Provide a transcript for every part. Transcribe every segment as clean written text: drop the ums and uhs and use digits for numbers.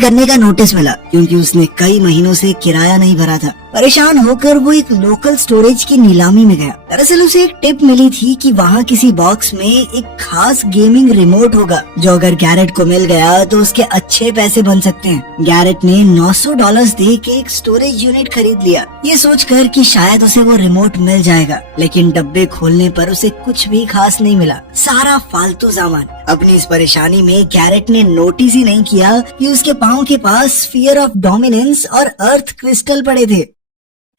करने का नोटिस मिला क्योंकि उसने कई महीनों से किराया नहीं भरा था। परेशान होकर वो एक लोकल स्टोरेज की नीलामी में गया। दरअसल उसे एक टिप मिली थी कि वहाँ किसी बॉक्स में एक खास गेमिंग रिमोट होगा जो अगर गैरेट को मिल गया तो उसके अच्छे पैसे बन सकते हैं। गैरेट ने $900 दे के एक स्टोरेज यूनिट खरीद लिया, ये सोचकर कि शायद उसे वो रिमोट मिल जाएगा। लेकिन डब्बे खोलने पर उसे कुछ भी खास नहीं मिला, सारा फालतू सामान। अपनी इस परेशानी में गैरेट ने नोटिस ही नहीं किया कि उसके पाँव के पास स्फीयर ऑफ डोमिनेंस और अर्थ क्रिस्टल पड़े थे।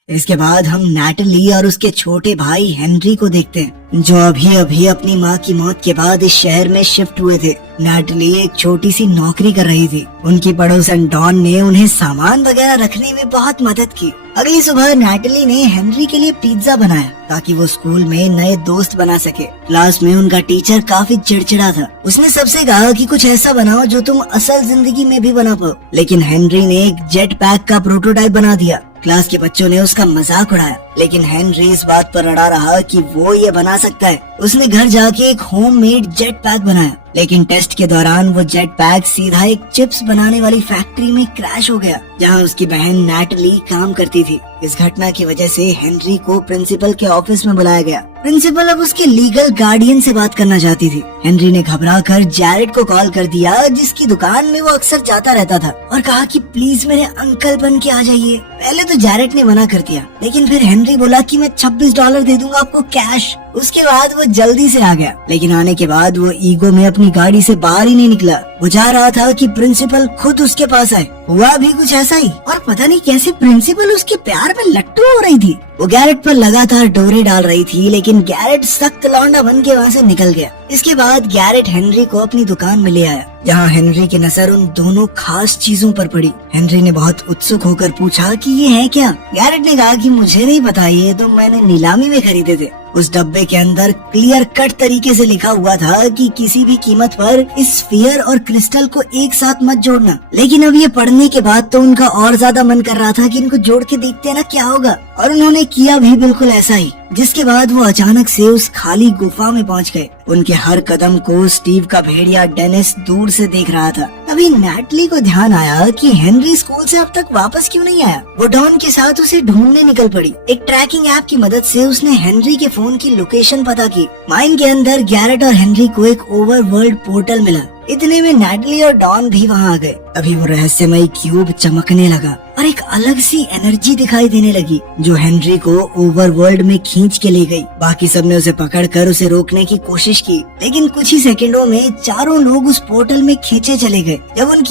इसके बाद हम नैटली और उसके छोटे भाई हेनरी को देखते हैं जो अभी अभी अपनी माँ की मौत के बाद इस शहर में शिफ्ट हुए थे। नैटली एक छोटी सी नौकरी कर रही थी। उनकी पड़ोसन डॉन ने उन्हें सामान वगैरह रखने में बहुत मदद की। अगली सुबह नैटली ने हेनरी के लिए पिज्जा बनाया ताकि वो स्कूल में नए दोस्त बना सके। क्लास में उनका टीचर काफी चिड़चिड़ा था। उसने सबसे कहा कि कुछ ऐसा बनाओ जो तुम असल जिंदगी में भी बना पाओ, लेकिन हेनरी ने एक जेट पैक का प्रोटोटाइप बना दिया। क्लास के बच्चों ने उसका मजाक उड़ाया, लेकिन हेनरी इस बात पर अड़ा रहा कि वो ये बना सकता है। उसने घर जाके एक होममेड जेट पैक बनाया, लेकिन टेस्ट के दौरान वो जेट पैक सीधा एक चिप्स बनाने वाली फैक्ट्री में क्रैश हो गया जहां उसकी बहन नैटली काम करती थी। इस घटना की वजह से हेनरी को प्रिंसिपल के ऑफिस में बुलाया गया। प्रिंसिपल अब उसके लीगल गार्डियन से बात करना चाहती थी। हेनरी ने घबराकर जैरेड को कॉल कर दिया जिसकी दुकान में वो अक्सर जाता रहता था और कहा कि प्लीज मेरे अंकल बन के आ जाइए। पहले तो जैरेड ने मना कर दिया, लेकिन फिर हेनरी बोला कि मैं $26 दे दूंगा आपको कैश। उसके बाद वो जल्दी से आ गया, लेकिन आने के बाद वो ईगो में अपनी गाड़ी से बाहर ही नहीं निकला। वो जा रहा था कि प्रिंसिपल खुद उसके पास आए। हुआ भी कुछ ऐसा ही, और पता नहीं कैसे प्रिंसिपल उसके प्यार में लट्टू हो रही थी। वो गैरेट पर लगातार डोरे डाल रही थी, लेकिन गैरेट सख्त लौंडा बन के वहाँ से निकल गया। इसके बाद गैरेट हेनरी को अपनी दुकान में ले आया जहाँ हेनरी की नजर उन दोनों खास चीजों पर पड़ी। हेनरी ने बहुत उत्सुक होकर पूछा कि ये है क्या। गैरेट ने कहा कि मुझे नहीं पता, ये तो मैंने नीलामी में खरीदे थे। उस डब्बे के अंदर क्लियर कट तरीके से लिखा हुआ था कि किसी भी कीमत पर इस स्फीयर और क्रिस्टल को एक साथ मत जोड़ना। लेकिन अब ये पढ़ने के बाद तो उनका और ज्यादा मन कर रहा था कि इनको जोड़ के देखते हैं ना क्या होगा, और उन्होंने किया भी बिल्कुल ऐसा ही। जिसके बाद वो अचानक से उस खाली गुफा में पहुंच गए। उनके हर कदम को स्टीव का भेड़िया डेनिस दूर से देख रहा था। अभी नैटली को ध्यान आया कि हेनरी स्कूल से अब तक वापस क्यों नहीं आया। वो डॉन के साथ उसे ढूंढने निकल पड़ी। एक ट्रैकिंग ऐप की मदद से उसने हेनरी के फोन की लोकेशन पता की। माइन के अंदर गैरेट और हेनरी को एक ओवरवर्ल्ड पोर्टल मिला। इतने में नैटली और डॉन भी वहाँ आ गए। अभी वो रहस्यमयी क्यूब चमकने लगा और एक अलग सी एनर्जी दिखाई देने लगी जो हेनरी को ओवरवर्ल्ड में खींच के ले गई। बाकी सब ने उसे पकड़कर उसे रोकने की कोशिश की, लेकिन कुछ ही सेकंडों में चारों लोग उस पोर्टल में खींचे चले गए। जब उनकी